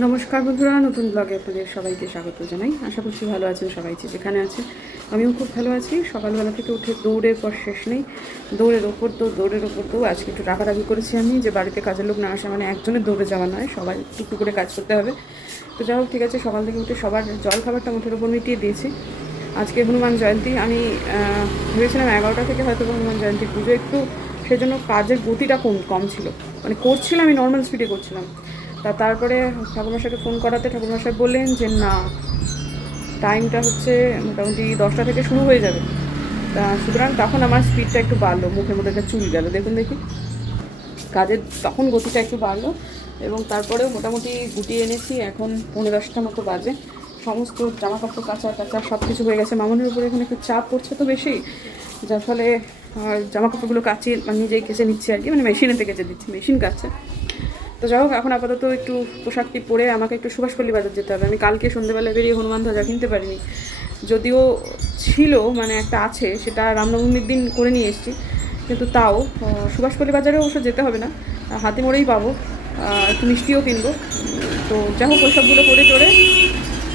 নমস্কার বন্ধুরা, নতুন ব্লগে আপনাদের সবাইকে স্বাগত জানাই। আশা করছি ভালো আছেন সবাই যেখানে আছে আমিও খুব ভালো আছি। সকালবেলা থেকে উঠে দৌড়ের পর শেষ নেই। দৌড়ের ওপর দৌড়, দৌড়ের ওপর দৌড়। আজকে একটু রাগারাগি করেছি আমি যে বাড়িতে কাজের লোক না আসা মানে একজনের দৌড়ে যাওয়া নয়, সবাই টুকটু করে কাজ করতে হবে। তো যাই হোক, ঠিক আছে, সকাল থেকে উঠে সবার জল খাবারটা মুঠের ওপর মিটিয়ে দিয়েছি। আজকে হনুমান জয়ন্তী, আমি ভেবেছিলাম এগারোটা থেকে হয়তো হনুমান জয়ন্তী পুজো একটু, সেজন্য কাজের গতিটা কম কম ছিল। মানে করছিলাম, আমি নর্মাল স্পিডে করছিলাম। তা তারপরে ঠাকুরমশাইকে ফোন করাতে ঠাকুরমশাই বললেন যে, না টাইমটা হচ্ছে মোটামুটি দশটা থেকে শুরু হয়ে যাবে। তা সুতরাং তখন আমার স্পিডটা একটু বাড়লো, মুখের মধ্যে একটা চুল গেল। দেখুন দেখি, কাজের তখন গতিটা একটু বাড়লো এবং তারপরেও মোটামুটি গুটিয়ে এনেছি। এখন পনেরো দশটা মতো বাজে। সমস্ত জামা কাপড় কাঁচা কাঁচা সব কিছু হয়ে গেছে। মামনের উপরে এখানে একটু চাপ পড়ছে তো বেশি। যার ফলে জামা কাপড়গুলো কাচিয়ে মানে নিজেই কেচে নিচ্ছি আর কি। মানে মেশিনেতে কেচে দিচ্ছি মেশিন কাছে তো যাই হোক, এখন আপাতত একটু পোশাকটি পরে আমাকে একটু সুভাষপল্লী বাজার যেতে হবে। আমি কালকে সন্ধ্যেবেলা বেরিয়ে হনুমান ধ্বজা কিনতে পারিনি। যদিও ছিল মানে একটা আছে, সেটা রামনবমীর দিন করে নিয়ে এসেছি, কিন্তু তাও সুভাষপল্লী বাজারে অবশ্য যেতে হবে না। হাতে মোড়েই পাবো। একটু মিষ্টিও কিনবো। তো যাই হোক ওইসবগুলো করে চড়ে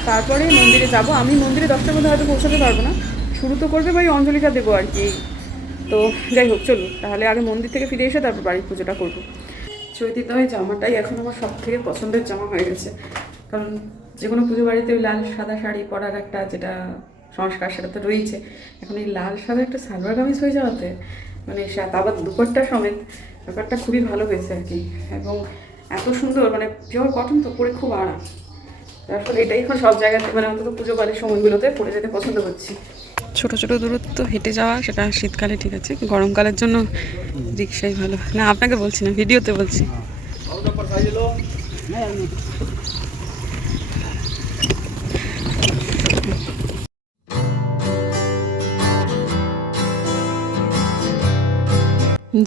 তারপরে মন্দিরে যাব। আমি মন্দিরে দশটার মধ্যে হয়তো পৌঁছাতে পারব না। শুরু তো করবে ভাই অঞ্জলিটা দেবো আর কি। তো যাই হোক, চলুন। তাহলে আগে মন্দির থেকে ফিরে এসে তারপর বাড়ির পুজোটা করব। চৈতিতয় জামাটাই এখন আমার সব থেকে পছন্দের জামা হয়ে গেছে। কারণ যে কোনো পুজো বাড়িতে ওই লাল সাদা শাড়ি পরার একটা যেটা সংস্কার, সেটা তো রয়েছে এখন এই লাল সাদা একটা সালোয়ার কামিজ হয়ে যাওয়াতে মানে আবার দুপাট্টা সমেত, ব্যাপারটা খুবই ভালো হয়েছে আর কি। এবং এত সুন্দর মানে পিওর কটন তো পরে খুব আরাম। তার ফলে এটাই এখন সব জায়গাতে মানে অন্তত পুজো বাড়ির সময়গুলোতে পরে যেতে পছন্দ করছি। ছোট ছোট দূরত্ব, হেঁটে যাওয়া, সেটা শীতকালে ঠিক আছে গরমকালের জন্য রিক্সাই ভালো। না, আপনাকে বলছি না, ভিডিওতে বলছি।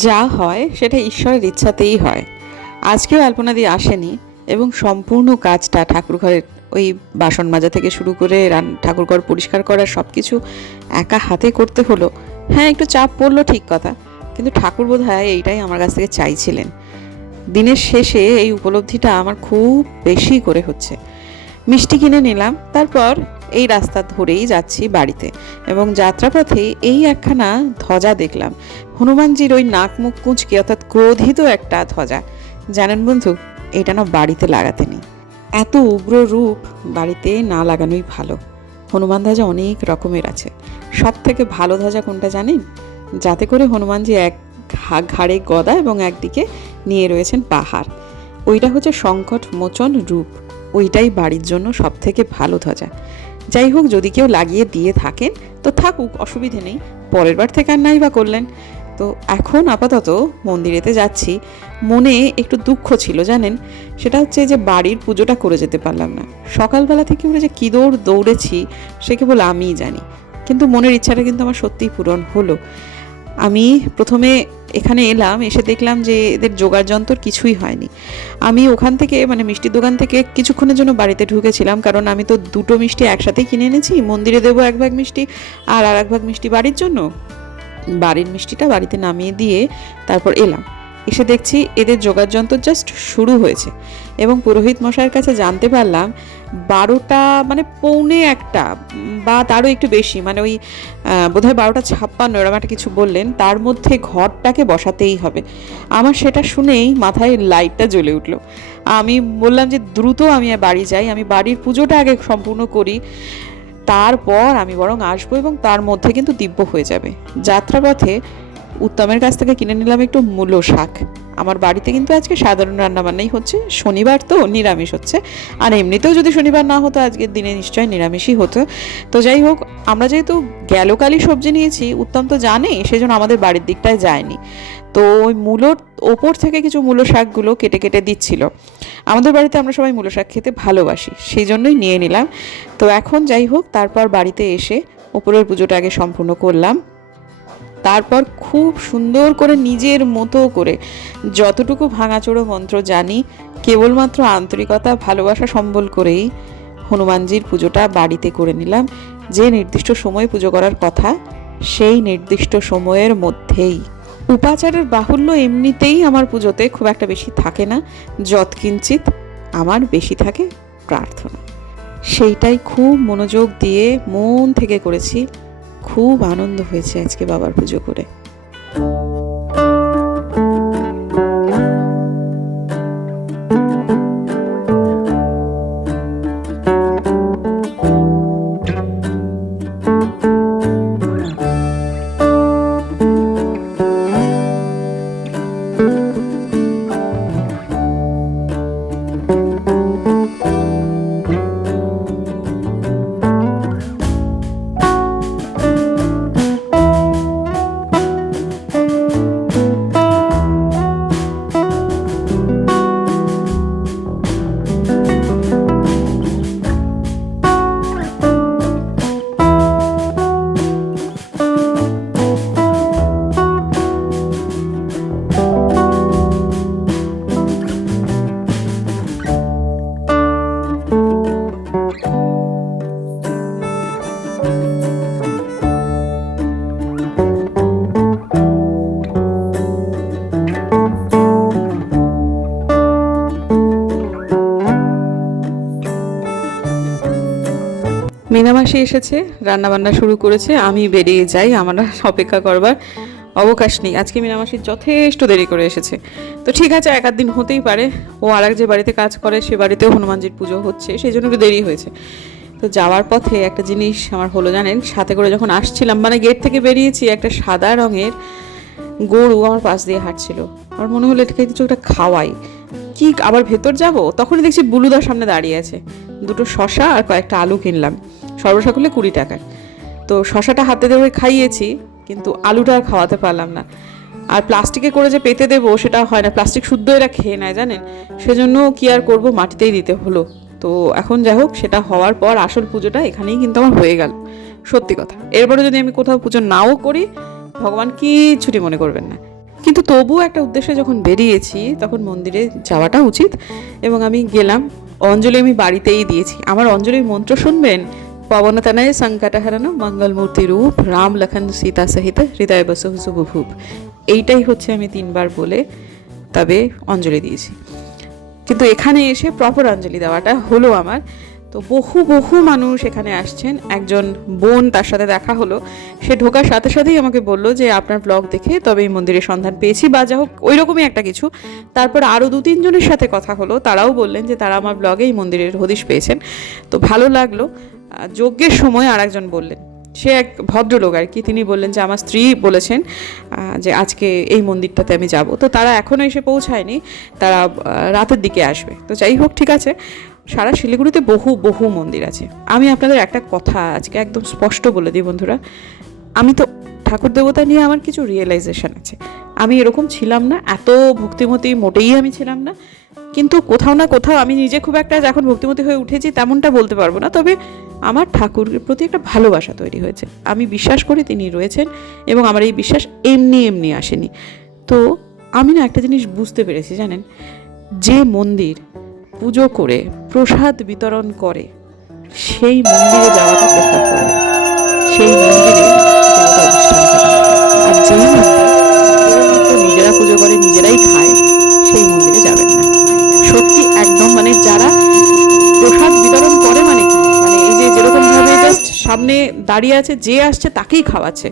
যা হয়, সেটা ঈশ্বরের ইচ্ছাতেই হয়। আজকেও আলপনা দিয়ে আসেনি, এবং সম্পূর্ণ কাজটা ঠাকুরঘরের ওই বাসন মাজা থেকে শুরু করে রান, ঠাকুরঘর পরিষ্কার করা সব কিছু একা হাতে করতে হলো। হ্যাঁ একটু চাপ পড়ল ঠিক কথা, কিন্তু ঠাকুর বোধ হয় এইটাই আমার কাছ থেকে চাইছিলেন। দিনের শেষে এই উপলব্ধিটা আমার খুব বেশি করে হচ্ছে। মিষ্টি কিনে নিলাম, তারপর এই রাস্তা ধরেই যাচ্ছি বাড়িতে এবং যাত্রাপথে এই একখানা ধ্বজা দেখলাম। হনুমানজির ওই নাক মুখ কুঁচকি অর্থাৎ ক্রোধিত একটা ধ্বজা। জানেন বন্ধু, এটা না বাড়িতে লাগাতে নেই। এত উগ্র রূপ বাড়িতে না লাগানোই ভালো। হনুমান ধ্বজা অনেক রকমের আছে। সব থেকে ভালো ধ্বজা কোনটা জানেন? যাতে করে হনুমানজি এক ঘাড়ে গদা এবং একদিকে নিয়ে রয়েছেন পাহাড়। ওইটা হচ্ছে সংকট মোচন রূপ। ওইটাই বাড়ির জন্য সব থেকে ভালো ধ্বজা। যাই হোক, যদি কেউ লাগিয়ে দিয়ে থাকেন, তো থাকুক, অসুবিধে নেই। পরের বার থেকে আর নাই বা করলেন। তো এখন আপাতত মন্দিরেতে যাচ্ছি। মনে একটু দুঃখ ছিল, জানেন? সেটা হচ্ছে যে বাড়ির পুজোটা করে যেতে পারলাম না। সকালবেলা থেকে আমরা যে কী দৌড় দৌড়েছি, সে কেবল আমিই জানি। কিন্তু মনের ইচ্ছাটা কিন্তু আমার সত্যিই পূরণ হলো। আমি প্রথমে এখানে এলাম, এসে দেখলাম যে এদের জোগাড় যন্ত্র কিছুই হয়নি। আমি ওখান থেকে মানে মিষ্টির দোকান থেকে কিছুক্ষণের জন্য বাড়িতে ঢুকেছিলাম, কারণ আমি তো দুটো মিষ্টি একসাথেই কিনে এনেছি। মন্দিরে দেবো এক ভাগ মিষ্টি আর আর এক ভাগ মিষ্টি বাড়ির জন্য। বাড়ির মিষ্টিটা বাড়িতে নামিয়ে দিয়ে তারপর এলাম। এসে দেখছি এদের যোগার যন্ত্র জাস্ট শুরু হয়েছে এবং পুরোহিত মশাইয়ের কাছে জানতে পারলাম বারোটা মানে পৌনে একটা বা তারও একটু বেশি মানে ওই বোধহয় বারোটা ছাপ্পান্ন এরকম একটা কিছু বললেন, তার মধ্যে ঘরটাকে বসাতেই হবে। আমার সেটা শুনেই মাথায় লাইটটা জ্বলে উঠল। আমি বললাম যে, দ্রুত আমি বাড়ি যাই, আমি বাড়ির পুজোটা আগে সম্পূর্ণ করি। তারপর আমি বরং আসব এবং তার মধ্যে কিন্তু দিব্য হয়ে যাবে। যাত্রাপথে উত্তমের কাছ থেকে কিনে নিলাম একটু মূলো শাক। আমার বাড়িতে কিন্তু আজকে সাধারণ রান্নাবান্নাই হচ্ছে, শনিবার তো নিরামিষ হচ্ছে। আর এমনিতেও যদি শনিবার না হতো, আজকের দিনে নিশ্চয়ই নিরামিষই হতো। তো যাই হোক, আমরা যেহেতু গেলকালি সবজি নিয়েছি, উত্তম তো জানে, সেজন্য আমাদের বাড়ির দিকটায় যায়নি। তো ওই মূলোর ওপর থেকে কিছু মূলো শাকগুলো কেটে কেটে দিচ্ছিল। আমাদের বাড়িতে আমরা সবাই মূলো শাক খেতে ভালোবাসি, সেই জন্যই নিয়ে নিলাম। তো এখন যাই হোক, তারপর বাড়িতে এসে ওপরের পুজোটা আগে সম্পূর্ণ করলাম। তারপর খুব সুন্দর করে নিজের মতো করে যতটুকু ভাঙাচোড়ো মন্ত্র জানি, কেবলমাত্র আন্তরিকতা, ভালোবাসা সম্বল করেই হনুমানজির পুজোটা বাড়িতে করে নিলাম। যে নির্দিষ্ট সময় পুজো করার কথা, সেই নির্দিষ্ট সময়ের মধ্যেই। উপাচারের বাহুল্য এমনিতেই আমার পুজোতে খুব একটা বেশি থাকে না। যৎকিঞ্চিত আমার বেশি থাকে প্রার্থনা। সেইটাই খুব মনোযোগ দিয়ে, মন থেকে করেছি। খুব আনন্দ হয়েছে আজকে বাবার পুজো করে। মিনামাসি এসেছে রান্না বান্না শুরু করেছে, আমি বেরিয়ে যাই, আমার অপেক্ষা করবার অবকাশ নেই। আজকে মিনামাসি যথেষ্ট দেরি করে এসেছে। তো ঠিক আছে, এক দিন হতেই পারে। ও আর যে বাড়িতে কাজ করে, সে বাড়িতেও হনুমানজির পুজো হচ্ছে, সেই জন্য একটু দেরি হয়েছে। তো যাওয়ার পথে একটা জিনিস আমার হলো, জানেন? সাথে করে যখন আসছিলাম মানে গেট থেকে বেরিয়েছি, একটা সাদা রঙের গরু আমার পাশ দিয়ে হাঁটছিল। আমার মনে হলো, এটাকে কিছু একটা খাওয়াই। কি, আবার ভেতর যাব? তখনই দেখছি বুলুদার সামনে দাঁড়িয়ে আছে। দুটো শশা আর কয়েকটা আলু কিনলাম সর্বসাকুল্যে কুড়ি টাকায়। তো শশাটা হাতে ধরে খাইয়েছি, কিন্তু আলুটা আর খাওয়াতে পারলাম না। আর প্লাস্টিকে করে যে পেতে দেবো, সেটা হয় না। প্লাস্টিক শুদ্ধ এরা খেয়ে নেয়, জানেন? সেজন্য কি আর করব? মাটিতেই দিতে হলো। তো এখন যাই হোক, সেটা হওয়ার পর আসল পুজোটা এখানেই কিন্তু আমার হয়ে গেল। সত্যি কথা। এরপরে যদি আমি কোথাও পুজো নাও করি, ভগবান কি ছুটি মনে করবেন না। কিন্তু তবুও একটা উদ্দেশ্যে যখন বেরিয়েছি, তখন মন্দিরে যাওয়াটা উচিত। এবং আমি গেলাম অঞ্জলি আমি বাড়িতেই দিয়েছি। আমার অঞ্জলির মন্ত্র শুনবেন? পবনতনয় সংকটহরণ মঙ্গলমূর্তি রূপ, রাম লখন সীতা সহিত হৃদয় বসু শুভভূপ এইটাই হচ্ছে আমি তিনবার বলে তবে অঞ্জলি দিয়েছি। কিন্তু এখানে এসে প্রপার অঞ্জলি দেওয়াটা হলো আমার তো বহু বহু মানুষ এখানে আসছেন। একজন বোন তার সাথে দেখা হলো। সে ঢোকার সাথে সাথেই আমাকে বলল যে, আপনার ব্লগ দেখে তবে এই মন্দিরের সন্ধান পেয়েছি বা যা হোক। ওই রকমই একটা কিছু। তারপর আরও দু, তিনজনের সাথে কথা হলো। তারাও বললেন যে, তারা আমার ব্লগে এই মন্দিরের হদিশ পেয়েছেন। তো ভালো লাগল। যজ্ঞের সময় আর একজন বললেন। সে এক ভদ্রলোক আর কি। তিনি বললেন যে, আমার স্ত্রী বলেছেন যে আজকে এই মন্দিরটাতে আমি যাব। তো তারা এখনও এসে পৌঁছায়নি। তারা রাতের দিকে আসবে। তো যাই হোক, ঠিক আছে। সারা শিলিগুড়িতে বহু বহু মন্দির আছে। আমি আপনাদের একটা কথা আজকে একদম স্পষ্ট বলে দিই, বন্ধুরা। আমি তো ঠাকুর দেবতা নিয়ে আমার কিছু রিয়েলাইজেশন আছে। আমি এরকম ছিলাম না, এত ভক্তিমতী মোটেই আমি ছিলাম না। কিন্তু কোথাও না কোথাও আমি নিজে খুব একটা এখন ভক্তিমতী হয়ে উঠেছি তেমনটা বলতে পারব না। তবে আমার ঠাকুরের প্রতি একটা ভালোবাসা তৈরি হয়েছে। আমি বিশ্বাস করি তিনি রয়েছেন এবং আমার এই বিশ্বাস এমনি এমনি আসেনি। তো আমি না একটা জিনিস বুঝতে পেরেছি, জানেন? যে মন্দির পুজো করে, প্রসাদ বিতরণ করে, সেই মন্দিরে যাওয়াটা প্রেফার করে। সেই মন্দিরে আর যেই মন্দির নিজেরা পুজো করে, নিজেরাই খায়, সেই মন্দিরে যাবেন না। সত্যি একদম মানে যারা প্রসাদ বিতরণ করে মানে মানে এই যে যেরকম ভাবে জাস্ট সামনে দাঁড়িয়ে আছে, যে আসছে তাকেই খাওয়াচ্ছে।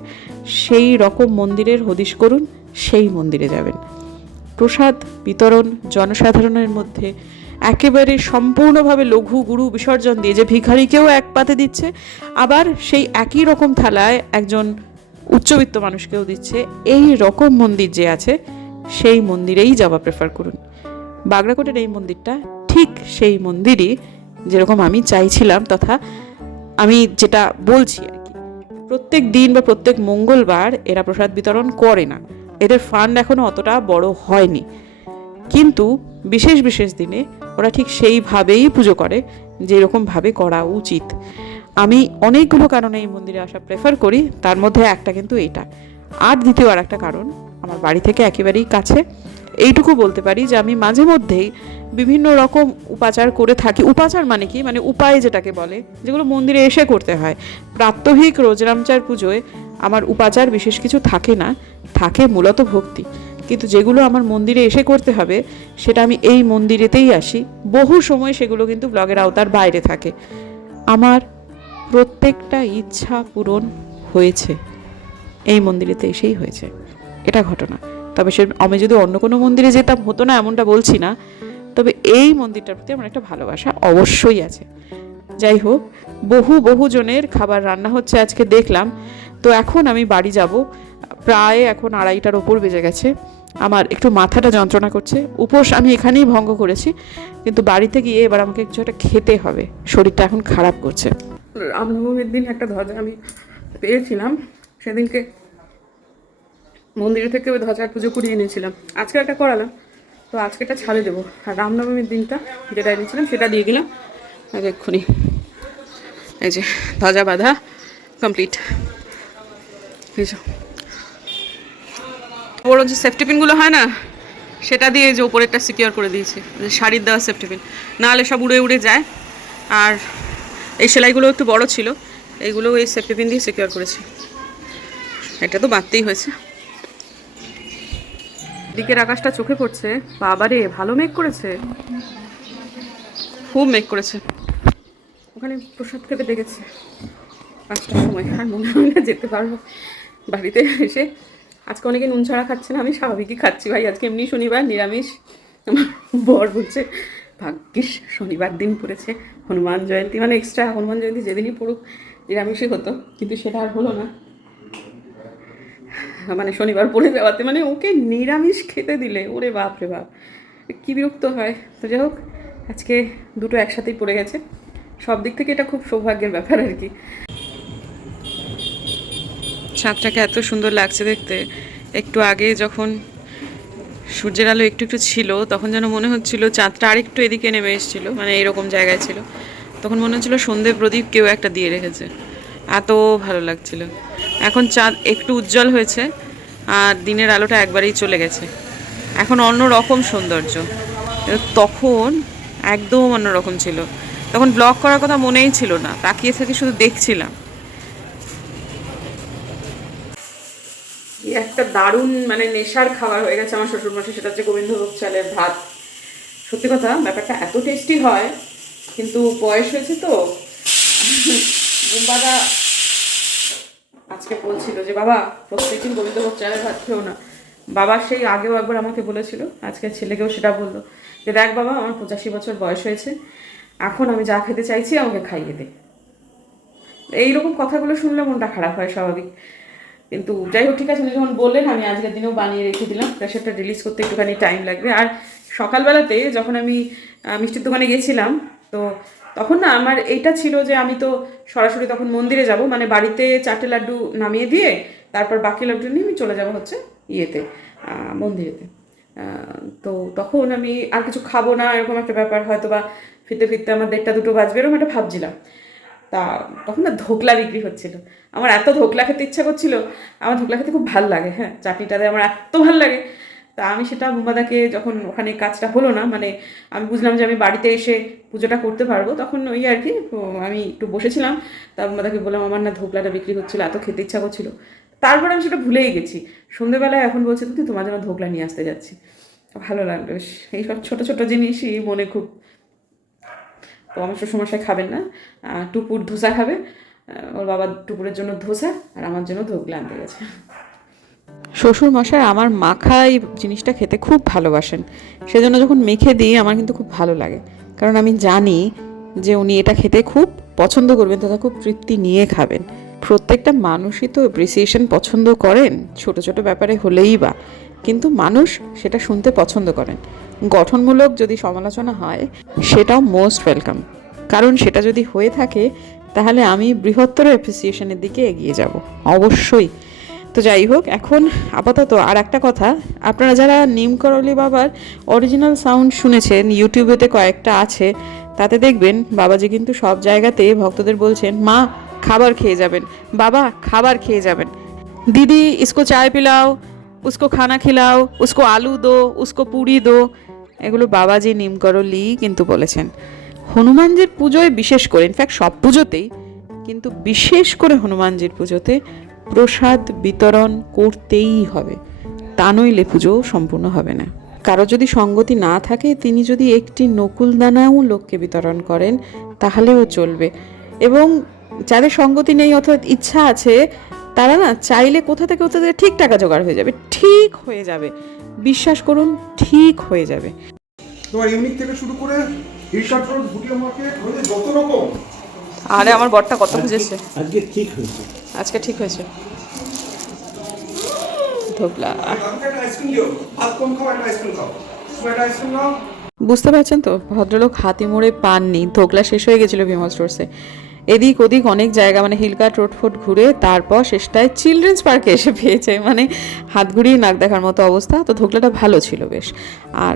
সেই রকম মন্দিরের হদিশ করুন, সেই মন্দিরে যাবেন। প্রসাদ বিতরণ জনসাধারণের মধ্যে একেবারে সম্পূর্ণভাবে লঘু গুরু বিসর্জন দিয়ে যে ভিখারিকেও এক পাতে দিচ্ছে, আবার সেই একই রকম থালায় একজন উচ্চবিত্ত মানুষকেও দিচ্ছে। এই রকম মন্দির যে আছে, সেই মন্দিরেই যাওয়া প্রেফার করুন। বাগড়াকোটের এই মন্দিরটা ঠিক সেই মন্দিরই যেরকম আমি চাইছিলাম তথা আমি যেটা বলছি আর কি। প্রত্যেক দিন বা প্রত্যেক মঙ্গলবার এরা প্রসাদ বিতরণ করে না। এদের ফান্ড এখনও অতটা বড় হয়নি। কিন্তু বিশেষ বিশেষ দিনে ওরা ঠিক সেইভাবেই পুজো করে, যেরকমভাবে করা উচিত। আমি অনেকগুলো কারণে এই মন্দিরে আসা প্রেফার করি, তার মধ্যে একটা কিন্তু এটা আর দ্বিতীয় আর একটা কারণ, আমার বাড়ি থেকে একেবারেই কাছে। এইটুকু বলতে পারি যে আমি মাঝে মধ্যেই বিভিন্ন রকম উপাচার করে থাকি। উপাচার মানে কি? মানে উপায় যেটাকে বলে, যেগুলো মন্দিরে এসে করতে হয়। প্রাত্যহিক রোজরামচার পুজোয় আমার উপাচার বিশেষ কিছু থাকে না, থাকে মূলত ভক্তি। কিন্তু যেগুলো আমার মন্দিরে এসে করতে হবে, সেটা আমি এই মন্দিরেতেই আসি। বহু সময় সেগুলো কিন্তু ব্লগের আওতার বাইরে থাকে। আমার প্রত্যেকটা ইচ্ছা পূরণ হয়েছে। এই মন্দিরেতে এসেই হয়েছে। এটা ঘটনা। তবে সে আমি যদি অন্য কোনো মন্দিরে যেতাম, হতো না এমনটা বলছি না। তবে এই মন্দিরটার প্রতি আমার একটা ভালোবাসা অবশ্যই আছে। যাই হোক, বহু বহু জনের খাবার রান্না হচ্ছে আজকে দেখলাম। তো এখন আমি বাড়ি যাব। প্রায় এখন আড়াইটার ওপর বেজে গেছে। আমার একটু মাথাটা যন্ত্রণা করছে। উপোস আমি এখানেই ভঙ্গ করেছি, কিন্তু বাড়িতে গিয়ে এবার আমাকে কিছু একটা খেতে হবে। শরীরটা এখন খারাপ করছে। রামনবমীর দিন একটা ধ্বজা আমি পেয়েছিলাম। সেদিনকে মন্দির থেকে ওই ধ্বজার পুজো করিয়ে এনেছিলাম। আজকে একটা করালাম, তো আজকেটা ছাড়ে দেবো। আর রামনবমীর দিনটা যেটা এনেছিলাম সেটা দিয়ে দিলাম আর এক্ষুনি এই যে ধ্বজা বাঁধা কমপ্লিট। এই বড় যে সেফটি পিনগুলো হয় না, সেটা দিয়ে যে ওপরেরটা সিকিউর করে দিয়েছে শাড়ির দেওয়া সেফটি পিন নাহলে সব উড়ে উড়ে যায়। আর এই সেলাইগুলো একটু বড় ছিল এইগুলো এই সেফটি পিন দিয়ে সিকিউর করেছি। এটা তো বাঁধতেই হয়েছে। দিকের আকাশটা চোখে পড়ছে। বাবারে, ভালো মেঘ করেছে। খুব মেঘ করেছে। ওখানে প্রসাদ খেতে ডেকেছে পাঁচটার সময়, আর মনে হয় না যেতে পারব। বাড়িতে এসে আজকে অনেকে নুন ছাড়া খাচ্ছে না, আমি স্বাভাবিকই খাচ্ছি ভাই। আজকে এমনি শনিবার, নিরামিষ। আমার বর বলছে, ভাগ্যিস, শনিবার দিন পড়েছে, হনুমান জয়ন্তী। মানে এক্সট্রা হনুমান জয়ন্তী যেদিনই পড়ুক, নিরামিষই হতো। কিন্তু সেটা আর হলো না। মানে শনিবার পড়ে যাওয়াতে মানে ওকে নিরামিষ খেতে দিলে, ওরে বাপ রে বাপ। কী বিরক্ত হয়। তো যাই হোক, আজকে দুটো একসাথেই পড়ে গেছে। সব দিক থেকে এটা খুব সৌভাগ্যের ব্যাপার আর কি। ছাদটাকে এত সুন্দর লাগছে দেখতে। একটু আগে যখন সূর্যের আলো একটু একটু ছিল, তখন যেন মনে হচ্ছিল চাঁদটা আরেকটু এদিকে নেমে এসেছিল মানে এরকম জায়গায় ছিল। তখন মনে হচ্ছিল সন্ধে প্রদীপ কেউ একটা দিয়ে রেখেছে। এত ভালো লাগছিল। এখন চাঁদ একটু উজ্জ্বল হয়েছে, আর দিনের আলোটা একবারেই চলে গেছে। এখন অন্য রকম সৌন্দর্য। তখন একদম অন্যরকম ছিল। তখন ব্লগ করার কথা মনেই ছিল না। তাকিয়ে থেকে শুধু দেখছিলাম। কি একটা দারুণ মানে নেশার খাবার হয়ে গেছে আমার শ্বশুরমশাই, সেটা হচ্ছে গোবিন্দভোগ চালের ভাত। সত্যি কথা, ব্যাপারটা এত টেস্টি হয়, কিন্তু বয়স হয়েছে তো। বুম্বাদা আজকে বলছিল যে, বাবা, প্রত্যেকদিন গোবিন্দভোগ চালের ভাত খেও না। বাবা সেই আগেও একবার আমাকে বলেছিল, আজকে ছেলেকেও সেটা বলল যে, দেখ বাবা, আমার পঁচাশি বছর বয়স হয়েছে, এখন আমি যা খেতে চাইছি আমাকে খাইয়ে দে। এইরকম কথাগুলো শুনলে মনটা খারাপ হয় স্বাভাবিক। কিন্তু যাই হোক, ঠিক আছে, উনি যখন বললেন, আমি আজকের দিনেও বানিয়ে রেখে দিলাম। প্রেশারটা রিলিজ করতে একটুখানি টাইম লাগবে। আর সকালবেলাতে যখন আমি মিষ্টির দোকানে গেছিলাম, তো তখন না আমার এইটা ছিল যে আমি তো সরাসরি তখন মন্দিরে যাব মানে বাড়িতে চারটে লাড্ডু নামিয়ে দিয়ে তারপর বাকি লাড্ডু নিয়ে আমি চলে যাব হচ্ছে ইয়েতে মন্দিরেতে। তো তখন আমি আর কিছু খাব না, এরকম একটা ব্যাপার। হয়তো বা ফিরতে ফিরতে আমার দেড়টা দুটো বাজবে, এরকম একটা ভাবছিলাম। তা তখন না ধোকলা বিক্রি হচ্ছিল। আমার এত ধোকলা খেতে ইচ্ছা করছিল, আমার ধোকলা খেতে খুব ভালো লাগে হ্যাঁ চাটনিটাতে আমার এত ভালো লাগে। তা আমি সেটা বুম্বাদাকে যখন ওখানে কাজটা হলো না মানে আমি বুঝলাম যে আমি বাড়িতে এসে পুজোটা করতে পারব, তখন ওই আর কি আমি একটু বসেছিলাম। তা বুম্বাদাকে বললাম, আমার না ধোকলাটা বিক্রি হচ্ছিল, এত খেতে ইচ্ছা করছিল। তারপর আমি সেটা ভুলেই গেছি। সন্ধেবেলায় এখন বলছে, তুই তোমার জন্য ধোকলা নিয়ে আসতে যাচ্ছি। ভালো লাগল, বেশ। এইসব ছোটো ছোটো জিনিসই মনে খুব আমার শ্বশুরমশাই খাবেন না। টুপুর ধোসা খাবে। ওর বাবা টুপুরের জন্য ধোসা, আর আমার জন্য ধোকলা আনতে গেছে শ্বশুর মশাই আমার মাখা এই জিনিসটা খেতে খুব ভালোবাসেন। সেজন্য যখন মেখে দিই, আমার কিন্তু খুব ভালো লাগে। কারণ আমি জানি যে উনি এটা খেতে খুব পছন্দ করবেন, তথা খুব তৃপ্তি নিয়ে খাবেন। প্রত্যেকটা মানুষই তো অ্যাপ্রিসিয়েশন পছন্দ করেন। ছোট ছোট ব্যাপারে হলেই বা। কিন্তু মানুষ সেটা শুনতে পছন্দ করেন। গঠনমূলক যদি সমালোচনা হয়, সেটাও মোস্ট ওয়েলকাম কারণ সেটা যদি হয়ে থাকে, তাহলে আমি বৃহত্তর অ্যাপ্রিসিয়েশনের দিকে এগিয়ে যাব, অবশ্যই। তো যাই হোক, এখন আপাতত আর একটা কথা। আপনারা যারা নিম করলি বাবার অরিজিনাল সাউন্ড শুনেছেন ইউটিউবেতে কয়েকটা আছে, তাতে দেখবেন বাবাজি কিন্তু সব জায়গাতে ভক্তদের বলছেন, মা, খাবার খেয়ে যাবেন। বাবা, খাবার খেয়ে যাবেন। দিদি, ইসকো চায় পিলাও উসকো খানা খিলাও উসকো আলু দো উসকো পুরি দো এগুলো বাবাজি নিম করলি কিন্তু বলেছেন। হনুমানজির পুজোয় বিশেষ করে ইনফ্যাক্ট সব পুজোতেই কিন্তু বিশেষ করে হনুমানজির পুজোতে প্রসাদ বিতরণ করতেই হবে। তা নইলে পুজো সম্পূর্ণ হবে না। কারও যদি সঙ্গতি না থাকে, তিনি যদি একটি নকুল দানাও লোককে বিতরণ করেন, তাহলেও চলবে। এবং যাদের সঙ্গতি নেই অথবা ইচ্ছা আছে তারা না চাইলে কোথা থেকে কোথা থেকে ঠিক টাকা জোগাড় হয়ে যাবে ঠিক হয়ে যাবে। বিশ্বাস করুন ঠিক হয়ে যাবে। তোমার ইউনিক থেকে শুরু করে রোড ভুটিয়া মার্কেট হয়ে যত রকম। আরে আমার বরটা কত খুঁজেছে? আজকে ঠিক হয়েছে। আজকে ঠিক হয়েছে। ধোকলা আমাকে একটা আইসক্রিম দিও। ভাত কম খাও একটা আইসক্রিম খাও। তুমি একটা আইসক্রিম নাও। বুঝতে পারছেন তো? ভদ্রলোক হাতি মোড়ে পাননি। ধোকলা শেষ হয়ে গেছিল বিমল স্টোর্সে এদিক ওদিক অনেক জায়গা মানে হিলকাট রোড ফোট ঘুরে তারপর শেষটায় চিলড্রেন্স পার্কে এসে পেয়েছে। মানে হাত ঘুরিয়ে নাক দেখার মতো অবস্থা। তো ধোকলাটা ভালো ছিল বেশ। আর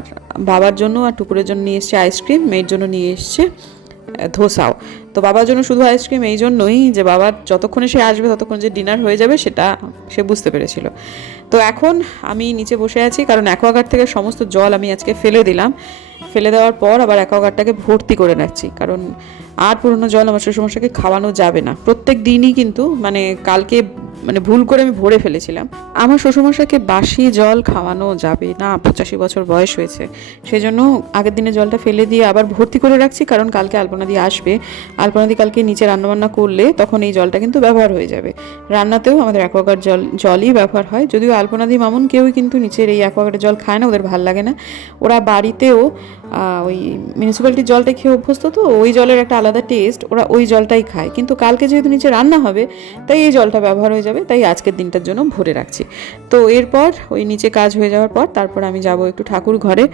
বাবার জন্য আর টুকুরের জন্য নিয়ে এসছে আইসক্রিম মেয়ের জন্য নিয়ে এসছে ধোসাও। তো বাবার জন্য শুধু আইসক্রিম এই জন্যই যে বাবার যতক্ষণে সে আসবে ততক্ষণ যে ডিনার হয়ে যাবে সেটা সে বুঝতে পেরেছিল। তো এখন আমি নিচে বসে আছি, কারণ অ্যাকোয়াগার্ড থেকে সমস্ত জল আমি আজকে ফেলে দিলাম। ফেলে দেওয়ার পর আবার অ্যাকোয়াগার্ডটাকে ভর্তি করে রাখছি, কারণ আর পুরনো জল আমার শ্বশুরমশাইকে খাওয়ানো যাবে না। প্রত্যেক দিনই কিন্তু মানে কালকে মানে ভুল করে আমি ভরে ফেলেছিলাম। আমার শ্বশুরমশাকে বাসি জল খাওয়ানো যাবে না, পঁচাশি বছর বয়স হয়েছে। সেই জন্য আগের দিনে জলটা ফেলে দিয়ে আবার ভর্তি করে রাখছি, কারণ কালকে আলপনা দিয়ে আসবে। আলপনা দিয়ে কালকে নিচে রান্নাবান্না করলে তখন এই জলটা কিন্তু ব্যবহার হয়ে যাবে। রান্নাতেও আমাদের অ্যাকোয়াগার্ড জল, জলই ব্যবহার হয়। যদিও আলপনা দিয়ে মামুন কেউই কিন্তু নিচের এই অ্যাকোয়াগার্ডের জল খায় না, ওদের ভালো লাগে না। ওরা বাড়িতেও ওই মিউনিসিপ্যালিটির জলটা খেয়ে অভ্যস্ত তো, ওই জলের একটা আলাদা টেস্ট ওরা ওই জলটাই খায়। কিন্তু কালকে যেহেতু নিচে রান্না হবে, তাই এই জলটা ব্যবহার হয়ে যাবে। তাই আজকের দিনটার জন্য ভরে রাখছি। তো এরপর ওই নিচে কাজ হয়ে যাওয়ার পর তারপর আমি যাব একটু ঠাকুর ঘরে,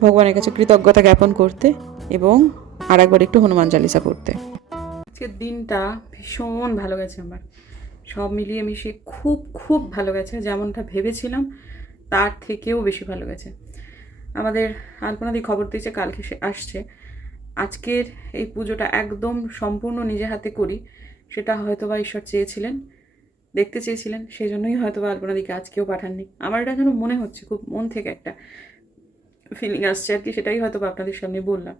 ভগবানের কাছে কৃতজ্ঞতা জ্ঞাপন করতে এবং আর একবার একটু হনুমান চালিসা পড়তে। আজকের দিনটা ভীষণ ভালো গেছে আমার। সব মিলিয়ে মিশিয়ে খুব খুব ভালো গেছে, যেমনটা ভেবেছিলাম, তার থেকেও বেশি ভালো গেছে। আমাদের আলপনাদি খবর দিয়েছে, কালকে সে আসছে। আজকের এই পুজোটা একদম সম্পূর্ণ নিজে হাতে করি, সেটা হয়তো বা ঈশ্বর চেয়েছিলেন। দেখতে চেয়েছিলেন সেই জন্যই হয়তো বা আলপনাদিকে আজকেও পাঠাননি। আমার এটা যেন মনে হচ্ছে, খুব মন থেকে একটা ফিলিং আসছে আর কি, সেটাই হয়তো বা আপনাদের সামনে বললাম।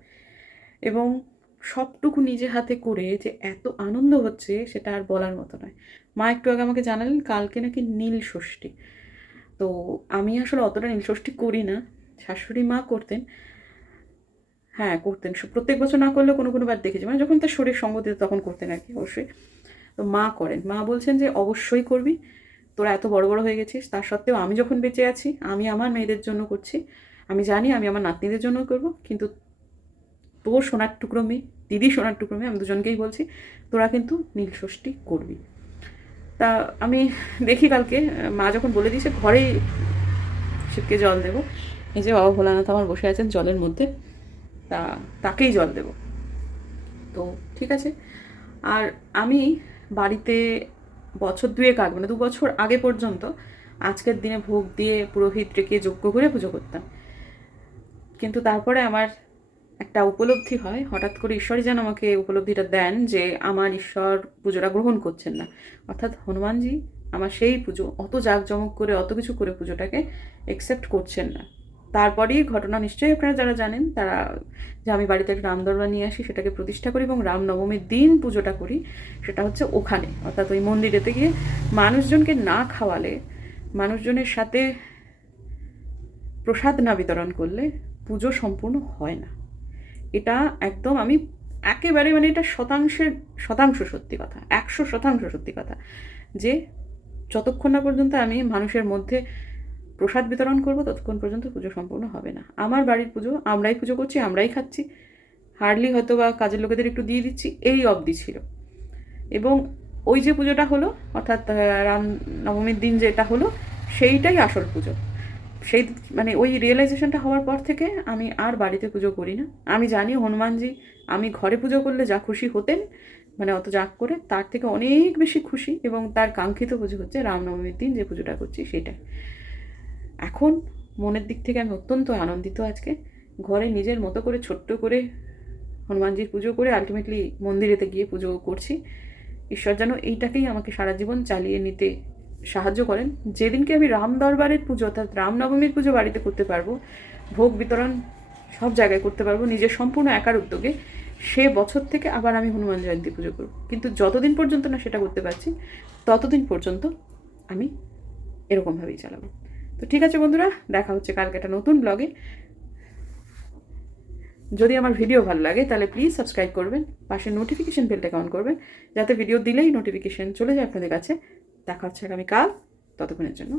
এবং সবটুকু নিজে হাতে করে যে এত আনন্দ হচ্ছে, সেটা আর বলার মতো নয়। মা একটু আগে আমাকে জানালেন, কালকে নাকি নীল ষষ্ঠী। তো আমি আসলে অতটা নীল ষষ্ঠী করি না। শাশুড়ি মা করতেন। হ্যাঁ করতেন। প্রত্যেক বছর না করলেও কোনো কোনো বার দেখেছি। মানে যখন তার শরীর সঙ্গ দিত, তখন করতেন আর কি, অবশ্যই। তো মা করেন। মা বলছেন যে, অবশ্যই করবি। তোরা এত বড় বড় হয়ে গেছিস। তার সত্ত্বেও আমি যখন বেঁচে আছি, আমি আমার মেয়েদের জন্য করছি। আমি জানি আমি আমার নাতনিদের জন্য করব, কিন্তু তোর সোনার টুকরো মেয়ে দিদি সোনার টুকরো মেয়ে, আমি দুজনকেই বলছি, তোরা কিন্তু নীল ষষ্ঠী করবি। তা আমি দেখি কালকে, মা যখন বলে দিয়েছে, ঘরেই শিবকে জল দেবো। এই যে বাবা ভোলানাথ আমার বসে আছেন জলের মধ্যে। তা তাকেই জল দেব। তো ঠিক আছে। আর আমি বাড়িতে বছর দুয়েক আগে মানে দু বছর আগে পর্যন্ত আজকের দিনে ভোগ দিয়ে পুরোহিত রেখে যজ্ঞ করে পুজো করতাম। কিন্তু তারপরে আমার একটা উপলব্ধি হয়, হঠাৎ করে ঈশ্বরই যেন আমাকে উপলব্ধিটা দেন যে আমার ঈশ্বর পুজোটা গ্রহণ করছেন না। অর্থাৎ হনুমানজি আমার সেই পুজো, অত জাঁকজমক করে, অত কিছু করে পুজোটাকে একসেপ্ট করছেন না। তারপরেই ঘটনা নিশ্চয়ই আপনারা যারা জানেন, তারা যে আমি বাড়িতে একটা রামদরবা নিয়ে আসি, সেটাকে প্রতিষ্ঠা করি এবং রামনবমীর দিন পুজোটা করি, সেটা হচ্ছে ওখানে। অর্থাৎ ওই মন্দিরেতে গিয়ে মানুষজনকে না খাওয়ালে, মানুষজনের সাথে প্রসাদ না বিতরণ করলে পুজো সম্পূর্ণ হয় না। এটা একদম আমি একেবারে মানে এটা শতাংশের, শতাংশ সত্যি কথা, একশো শতাংশ সত্যি কথা যে যতক্ষণ না পর্যন্ত আমি মানুষের মধ্যে প্রসাদ বিতরণ করব, ততক্ষণ পর্যন্ত পুজো সম্পূর্ণ হবে না। আমার বাড়ির পুজো, আমরাই পুজো করছি, আমরাই খাচ্ছি। হার্ডলি হয়তো বা কাজের লোকেদের একটু দিয়ে দিচ্ছি, এই অবধি ছিল। এবং ওই যে পুজোটা হলো, অর্থাৎ রাম নবমীর দিন যেটা হলো, সেইটাই আসল পুজো। সেই মানে ওই রিয়েলাইজেশনটা হওয়ার পর থেকে আমি আর বাড়িতে পুজো করি না। আমি জানি হনুমানজি, আমি ঘরে পুজো করলে যা খুশি হতেন মানে অত জাগ করে, তার থেকে অনেক বেশি খুশি এবং তার কাঙ্ক্ষিত পুজো হচ্ছে রামনবমীর দিন যে পুজোটা করছি, সেটাই। এখন মনের দিক থেকে আমি অত্যন্ত আনন্দিত আজকে। ঘরে নিজের মতো করে, ছোট্ট করে হনুমানজির পুজো করে আলটিমেটলি মন্দিরেতে গিয়ে পুজো করছি। ঈশ্বর যেন এইটাকেই আমাকে সারা জীবন চালিয়ে নিতে সাহায্য করেন। যেদিনকে আমি রাম দরবারের পুজো অর্থাৎ রামনবমীর পুজো বাড়িতে করতে পারব, ভোগ বিতরণ সব জায়গায় করতে পারব নিজের সম্পূর্ণ একার উদ্যোগে, সে বছর থেকে আবার আমি হনুমান জয়ন্তী পুজো করব। কিন্তু যতদিন পর্যন্ত না সেটা করতে পারছি, ততদিন পর্যন্ত আমি এরকমভাবেই চালাবো। তো ঠিক আছে বন্ধুরা, দেখা হচ্ছে কালকে একটা নতুন ব্লগে যদি আমার ভিডিও ভালো লাগে, তাহলে প্লিজ সাবস্ক্রাইব করবেন, পাশে নোটিফিকেশান বেলটাকে অন করবেন, যাতে ভিডিও দিলেই নোটিফিকেশান চলে যায় আপনাদের কাছে। দেখা হচ্ছে আগামীকাল, ততক্ষণের জন্য।